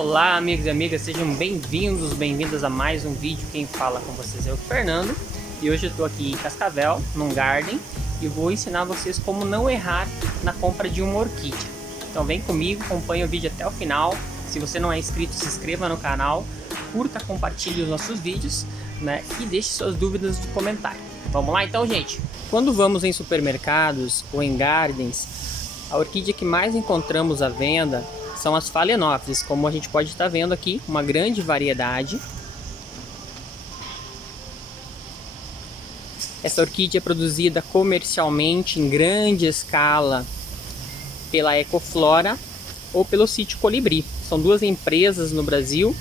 Olá, amigos e amigas, sejam bem-vindos, bem-vindas a mais um vídeo. Quem fala com vocês é o Fernando e hoje eu estou aqui em Cascavel, num garden, e vou ensinar vocês como não errar na compra de uma orquídea. Então vem comigo, acompanhe o vídeo até o final. Se você não é inscrito, se inscreva no canal, curta, compartilhe os nossos vídeos, né? E deixe suas dúvidas de comentário. Vamos lá então, gente? Quando vamos em supermercados ou em gardens, a orquídea que mais encontramos à venda são as Phalaenopsis, como a gente pode estar vendo aqui, uma grande variedade. Essa orquídea é produzida comercialmente em grande escala pela Ecoflora ou pelo Sítio Colibri. São duas empresas no Brasil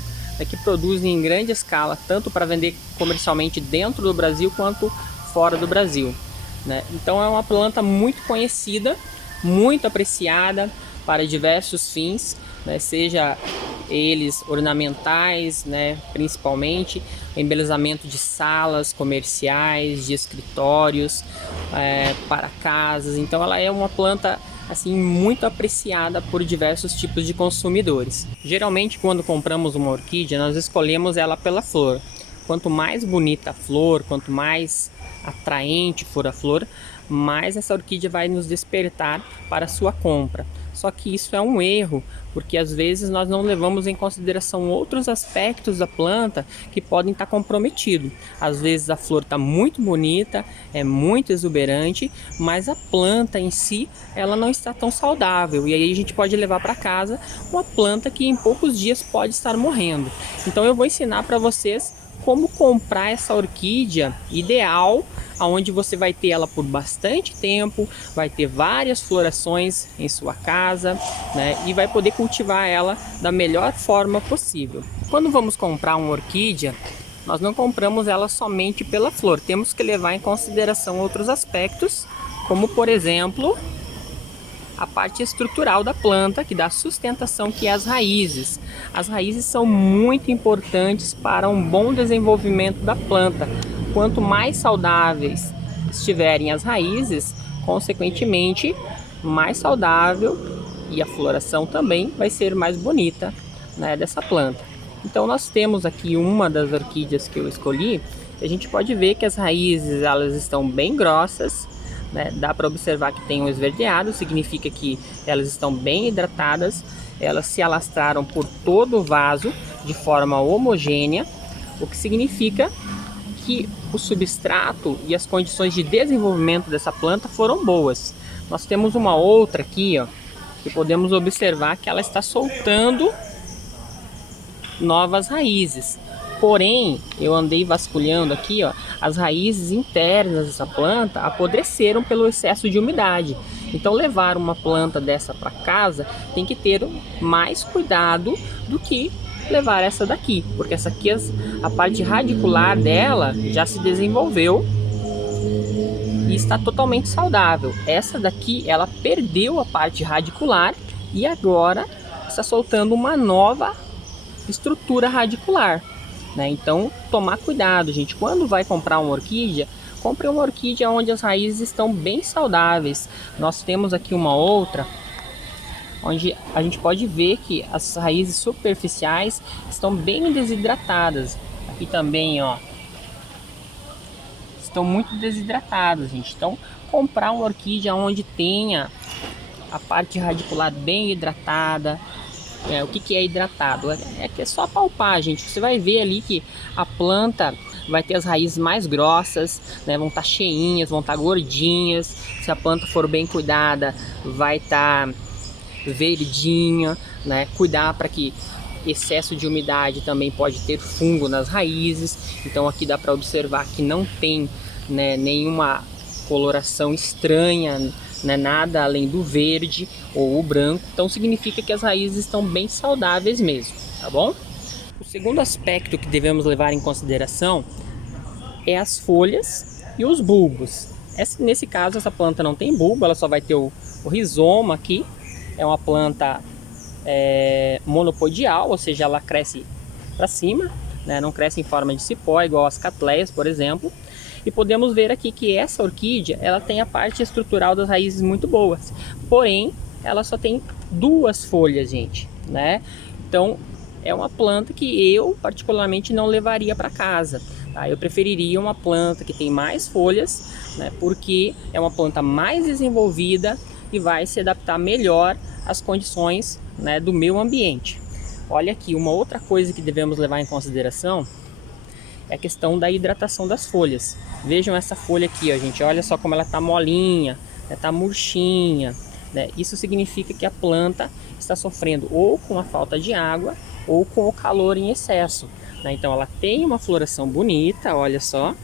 que produzem em grande escala, tanto para vender comercialmente dentro do Brasil quanto fora do Brasil, né? Então é uma planta muito conhecida, muito apreciada para diversos fins, né? Seja eles ornamentais, né? Principalmente embelezamento de salas comerciais, de escritórios, para casas. Então ela é uma planta assim muito apreciada por diversos tipos de consumidores. Geralmente quando compramos uma orquídea, nós escolhemos ela pela flor. Quanto mais bonita a flor, quanto mais atraente for a flor, mais essa orquídea vai nos despertar para a sua compra. Só que isso é um erro, porque às vezes nós não levamos em consideração outros aspectos da planta que podem estar comprometidos. Às vezes a flor está muito bonita, é muito exuberante, mas a planta em si ela não está tão saudável, e aí a gente pode levar para casa uma planta que em poucos dias pode estar morrendo. Então eu vou ensinar para vocês como comprar essa orquídea ideal, aonde você vai ter ela por bastante tempo, vai ter várias florações em sua casa, né? E vai poder cultivar ela da melhor forma possível. Quando vamos comprar uma orquídea, nós não compramos ela somente pela flor, temos que levar em consideração outros aspectos, como por exemplo a parte estrutural da planta, que dá sustentação, que é as raízes. As raízes são muito importantes para um bom desenvolvimento da planta. Quanto mais saudáveis estiverem as raízes, consequentemente, mais saudável e a floração também vai ser mais bonita, né, dessa planta. Então nós temos aqui uma das orquídeas que eu escolhi. A gente pode ver que as raízes elas estão bem grossas, né? Dá para observar que tem um esverdeado, significa que elas estão bem hidratadas, elas se alastraram por todo o vaso de forma homogênea, o que significa que o substrato e as condições de desenvolvimento dessa planta foram boas. Nós temos uma outra aqui, ó, que podemos observar que ela está soltando novas raízes. Porém, eu andei vasculhando aqui, ó, as raízes internas dessa planta apodreceram pelo excesso de umidade. Então, levar uma planta dessa para casa tem que ter mais cuidado do que levar essa daqui, porque essa aqui, a parte radicular dela já se desenvolveu e está totalmente saudável. Essa daqui, ela perdeu a parte radicular e agora está soltando uma nova estrutura radicular, né? Então tomar cuidado, gente, quando vai comprar uma orquídea, compre uma orquídea onde as raízes estão bem saudáveis. Nós temos aqui uma outra onde a gente pode ver que as raízes superficiais estão bem desidratadas. Aqui também, ó, estão muito desidratadas, gente. Então comprar uma orquídea onde tenha a parte radicular bem hidratada. O que é hidratado? É só palpar, gente. Você vai ver ali que a planta vai ter as raízes mais grossas, né? Vão estar cheinhas, vão estar gordinhas. Se a planta for bem cuidada, vai estar verdinha, né? Cuidar para que excesso de umidade também pode ter fungo nas raízes. Então aqui dá para observar que não tem, né, nenhuma coloração estranha, né, nada além do verde ou o branco. Então significa que as raízes estão bem saudáveis mesmo, tá bom? O segundo aspecto que devemos levar em consideração é as folhas e os bulbos. Nesse caso essa planta não tem bulbo, ela só vai ter o rizoma aqui. É uma planta monopodial, ou seja, ela cresce para cima, né, não cresce em forma de cipó igual as catleias, por exemplo. E podemos ver aqui que essa orquídea ela tem a parte estrutural das raízes muito boas, porém ela só tem duas folhas, gente, né? Então é uma planta que eu particularmente não levaria para casa. Tá? Eu preferiria uma planta que tem mais folhas, né? Porque é uma planta mais desenvolvida e vai se adaptar melhor às condições, né, do meio ambiente. Olha aqui, uma outra coisa que devemos levar em consideração é a questão da hidratação das folhas. Vejam essa folha aqui, ó, gente, olha só como ela tá molinha, né, tá murchinha, né? Isso significa que a planta está sofrendo ou com a falta de água ou com o calor em excesso, né? Então ela tem uma floração bonita, olha só.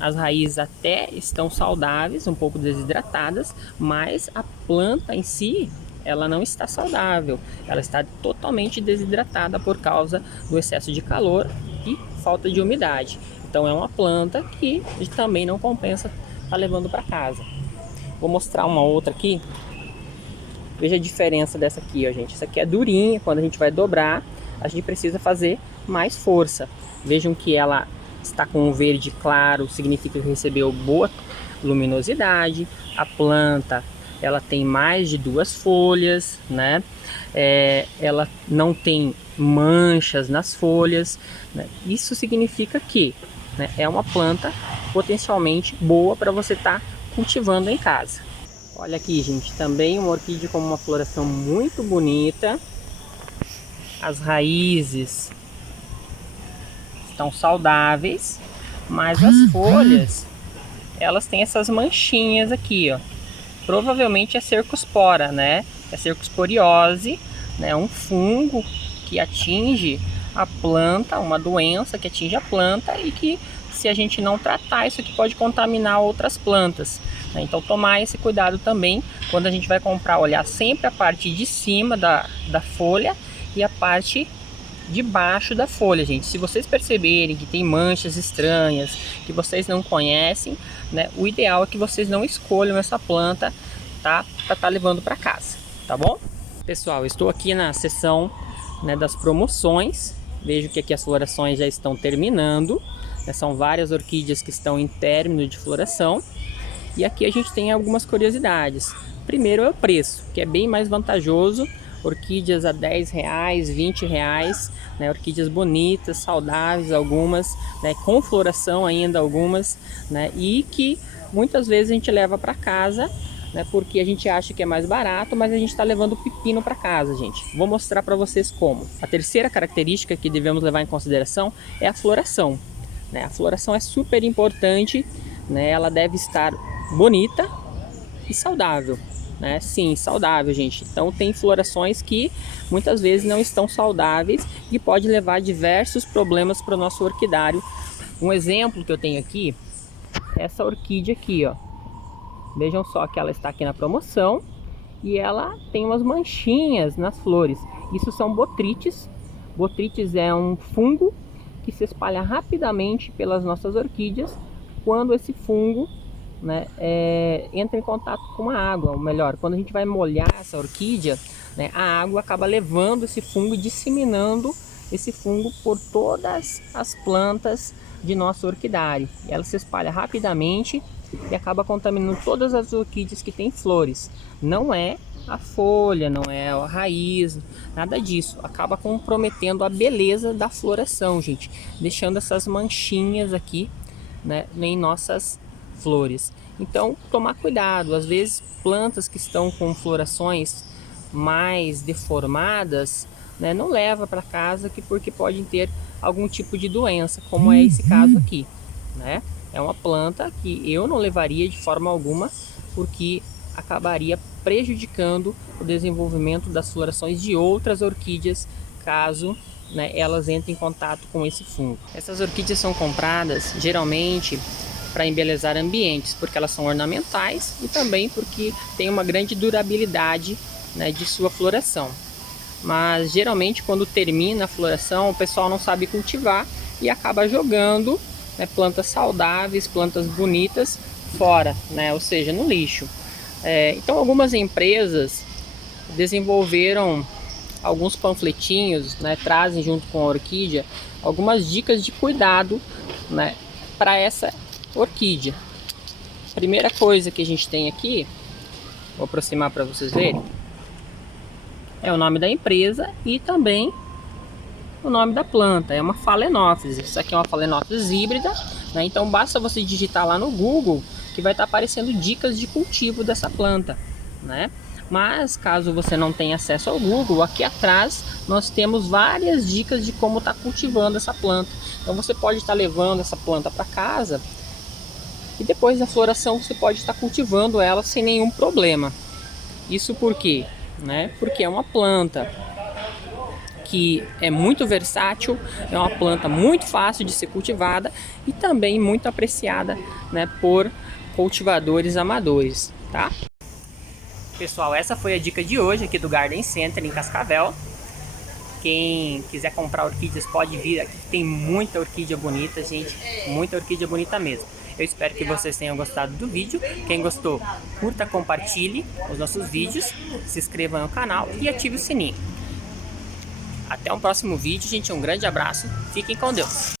As raízes até estão saudáveis, um pouco desidratadas, mas a planta em si, ela não está saudável. Ela está totalmente desidratada por causa do excesso de calor e falta de umidade. Então é uma planta que também não compensa estar levando para casa. Vou mostrar uma outra aqui. Veja a diferença dessa aqui, ó, gente. Essa aqui é durinha, quando a gente vai dobrar, a gente precisa fazer mais força. Vejam que ela está com um verde claro, significa que recebeu boa luminosidade. A planta, ela tem mais de 2 folhas, né? Ela não tem manchas nas folhas, né? Isso significa que, né, é uma planta potencialmente boa para você estar cultivando em casa. Olha aqui, gente, também uma orquídea com uma floração muito bonita. As raízes estão saudáveis, mas as folhas, elas têm essas manchinhas aqui, ó. Provavelmente é cercospora, né? É cercosporiose, né? Um fungo que atinge a planta, uma doença que atinge a planta e que, se a gente não tratar, isso aqui pode contaminar outras plantas, né? Então tomar esse cuidado também quando a gente vai comprar, olhar sempre a parte de cima da folha e a parte de baixo da folha, gente. Se vocês perceberem que tem manchas estranhas, que vocês não conhecem, né, o ideal é que vocês não escolham essa planta, tá, para estar levando para casa, tá bom? Pessoal, estou aqui na seção, né, das promoções. Vejo que aqui as florações já estão terminando, né, são várias orquídeas que estão em término de floração. E aqui a gente tem algumas curiosidades. Primeiro é o preço, que é bem mais vantajoso. Orquídeas a R$10, R$20, né? Orquídeas bonitas, saudáveis, algumas, né? Com floração ainda algumas, né? E que muitas vezes a gente leva para casa, né? Porque a gente acha que é mais barato, mas a gente está levando pepino para casa, gente. Vou mostrar para vocês como. A terceira característica que devemos levar em consideração é a floração, né? A floração é super importante, né? Ela deve estar bonita e saudável, né? Sim, saudável, gente. Então tem florações que muitas vezes não estão saudáveis e pode levar a diversos problemas para o nosso orquidário. Um exemplo que eu tenho aqui é essa orquídea aqui, ó. Vejam só que ela está aqui na promoção e ela tem umas manchinhas nas flores. Isso são botrites. Botrites é um fungo que se espalha rapidamente pelas nossas orquídeas quando esse fungo, né, entra em contato com a água, ou melhor, quando a gente vai molhar essa orquídea, né, a água acaba levando esse fungo e disseminando esse fungo por todas as plantas de nosso orquidário. E ela se espalha rapidamente e acaba contaminando todas as orquídeas que têm flores. Não é a folha, não é a raiz, nada disso. Acaba comprometendo a beleza da floração, gente, deixando essas manchinhas aqui, né, em nossas flores. Então tomar cuidado, às vezes plantas que estão com florações mais deformadas, né, não leva para casa porque podem ter algum tipo de doença, como é esse caso aqui, né? É uma planta que eu não levaria de forma alguma, porque acabaria prejudicando o desenvolvimento das florações de outras orquídeas, caso, né, elas entrem em contato com esse fungo. Essas orquídeas são compradas geralmente para embelezar ambientes, porque elas são ornamentais e também porque tem uma grande durabilidade, né, de sua floração. Mas geralmente quando termina a floração, o pessoal não sabe cultivar e acaba jogando, né, plantas saudáveis, plantas bonitas fora, né, ou seja, no lixo. Então algumas empresas desenvolveram alguns panfletinhos, né, trazem junto com a orquídea algumas dicas de cuidado, né, para essa orquídea. Primeira coisa que a gente tem aqui, vou aproximar para vocês verem, é o nome da empresa e também o nome da planta. É uma Phalaenopsis. Isso aqui é uma Phalaenopsis híbrida, né? Então basta você digitar lá no Google que vai estar aparecendo dicas de cultivo dessa planta, né? Mas caso você não tenha acesso ao Google, aqui atrás nós temos várias dicas de como estar cultivando essa planta. Então você pode estar levando essa planta para casa e depois da floração você pode estar cultivando ela sem nenhum problema. Isso por quê? Né? Porque é uma planta que é muito versátil, é uma planta muito fácil de ser cultivada e também muito apreciada, né, por cultivadores amadores, tá? Pessoal, essa foi a dica de hoje aqui do Garden Center em Cascavel. Quem quiser comprar orquídeas pode vir aqui, tem muita orquídea bonita, gente, muita orquídea bonita mesmo. Eu espero que vocês tenham gostado do vídeo. Quem gostou, curta, compartilhe os nossos vídeos, se inscreva no canal e ative o sininho. Até um próximo vídeo, gente. Um grande abraço. Fiquem com Deus.